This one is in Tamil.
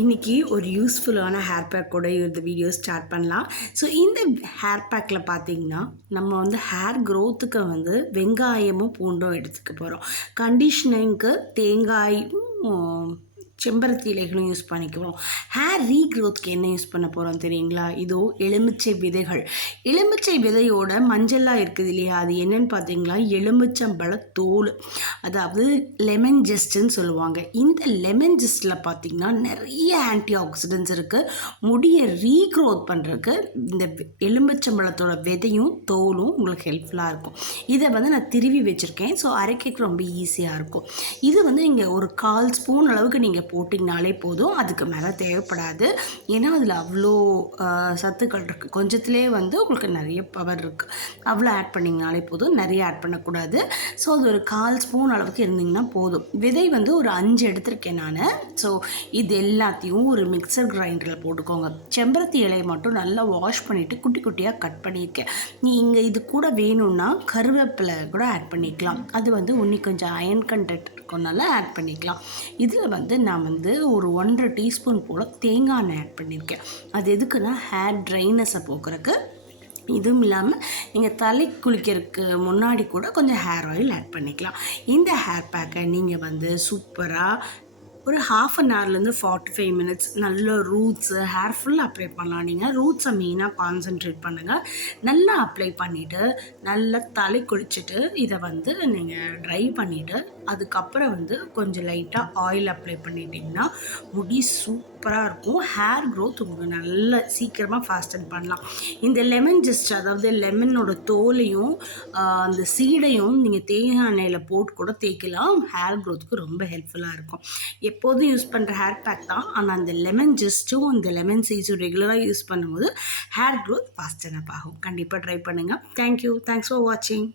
இன்றைக்கி ஒரு யூஸ்ஃபுல்லான ஹேர் பேக் கூட இந்த வீடியோ ஸ்டார்ட் பண்ணலாம். ஸோ இந்த ஹேர் பேக்கில் பார்த்திங்கன்னா நம்ம வந்து ஹேர் க்ரோத்துக்கு வந்து வெங்காயமும் பூண்டும் எடுத்துக்க போகிறோம். கண்டிஷ்னிங்க்கு தேங்காயும் செம்பருத்தி இலைகளும் யூஸ் பண்ணிக்குவோம். ஹேர் ரீக்ரோத்துக்கு என்ன யூஸ் பண்ண போகிறோம் தெரியுங்களா? இதோ எலுமிச்சை விதைகள். எலுமிச்சை விதையோட மஞ்சளாக இருக்குது இல்லையா, அது என்னென்னு பார்த்தீங்களா, எலுமிச்சம்பழ தோல், அதாவது லெமன் ஜெஸ்ட்டுன்னு சொல்லுவாங்க. இந்த லெமன் ஜெஸ்ட்டில் பார்த்திங்கன்னா நிறைய ஆன்டி ஆக்சிடென்ட்ஸ் இருக்குது. முடியை ரீக்ரோத் பண்ணுறதுக்கு இந்த எலுமிச்சம்பழத்தோட விதையும் தோலும் உங்களுக்கு ஹெல்ப்ஃபுல்லாக இருக்கும். இதை வந்து நான் திருவி வச்சுருக்கேன். ஸோ அரைக்க ரொம்ப ஈஸியாக இருக்கும். இது வந்து இங்கே ஒரு 1/4 ஸ்பூன் அளவுக்கு நீங்கள் போட்டிங்கனாலே போதும். அதுக்கு மேலே தேவைப்படாது. ஏன்னா அதில் அவ்வளோ சத்துக்கள் இருக்குது. கொஞ்சத்துலேயே வந்து உங்களுக்கு நிறைய பவர் இருக்குது. அவ்வளோ ஆட் பண்ணிங்கனாலே போதும், நிறைய ஆட் பண்ணக்கூடாது. ஸோ அது ஒரு 1/4 ஸ்பூன் அளவுக்கு இருந்திங்கன்னா போதும். விதை வந்து ஒரு 5 எடுத்திருக்கேன் நான். ஸோ இது எல்லாத்தையும் ஒரு மிக்சர் கிரைண்டரில் போட்டுக்கோங்க. செம்பருத்தி இலையை மட்டும் நல்லா வாஷ் பண்ணிவிட்டு குட்டி குட்டியாக கட் பண்ணியிருக்கேன். நீங்கள் இது கூட வேணும்னா கருவேப்பிலை கூட ஆட் பண்ணிக்கலாம். அது வந்து இன்னும் கொஞ்சம் அயன் கண்டென்ட் இருக்கனால ஆட் பண்ணிக்கலாம். இதில் வந்து நான் வந்து ஒரு 1.5 டீஸ்பூன் போல் தேங்காய் எண்ணெய் ஆட் பண்ணியிருக்கேன். அது எதுக்குன்னா ஹேர் ட்ரைனஸை போக்குறதுக்கு. இதுவும் இல்லாமல் நீங்கள் தலை குளிக்கிறதுக்கு முன்னாடி கூட கொஞ்சம் ஹேர் ஆயில் ஆட் பண்ணிக்கலாம். இந்த ஹேர் பேக்கை நீங்கள் வந்து சூப்பராக ஒரு 1/2 ஹவர்லேருந்து 45 மினிட்ஸ் நல்ல ரூட்ஸு ஹேர் ஃபுல்லாக அப்ளை பண்ணலாம். நீங்கள் ரூட்ஸை மெயினாக கான்சென்ட்ரேட் பண்ணுங்கள். நல்லா அப்ளை பண்ணிவிட்டு நல்லா தலை குளிச்சுட்டு இதை வந்து நீங்கள் ட்ரை பண்ணிவிட்டு அதுக்கப்புறம் வந்து கொஞ்சம் லைட்டாக ஆயில் அப்ளை பண்ணிட்டிங்கன்னா முடி சூப்பராக இருக்கும். ஹேர் க்ரோத் உங்களுக்கு நல்ல சீக்கிரமாக ஃபாஸ்டன் பண்ணலாம். இந்த லெமன் ஜெஸ்ட், அதாவது லெமனோட தோலையும் அந்த சீடையும் நீங்கள் தேங்காய் எண்ணெயில் போட்டு கூட தேய்க்கலாம். ஹேர் க்ரோத்துக்கு ரொம்ப ஹெல்ப்ஃபுல்லாக இருக்கும். எப்போதும் யூஸ் பண்ணுற ஹேர் பேக் தான், ஆனால் அந்த லெமன் ஜெஸ்ட்டும் இந்த லெமன் சீட்ஸும் ரெகுலராக யூஸ் பண்ணும்போது ஹேர் க்ரோத் ஃபாஸ்டன் அப் ஆகும். கண்டிப்பாக ட்ரை பண்ணுங்கள். தேங்க்யூ. தேங்க்ஸ் ஃபார் வாட்சிங்.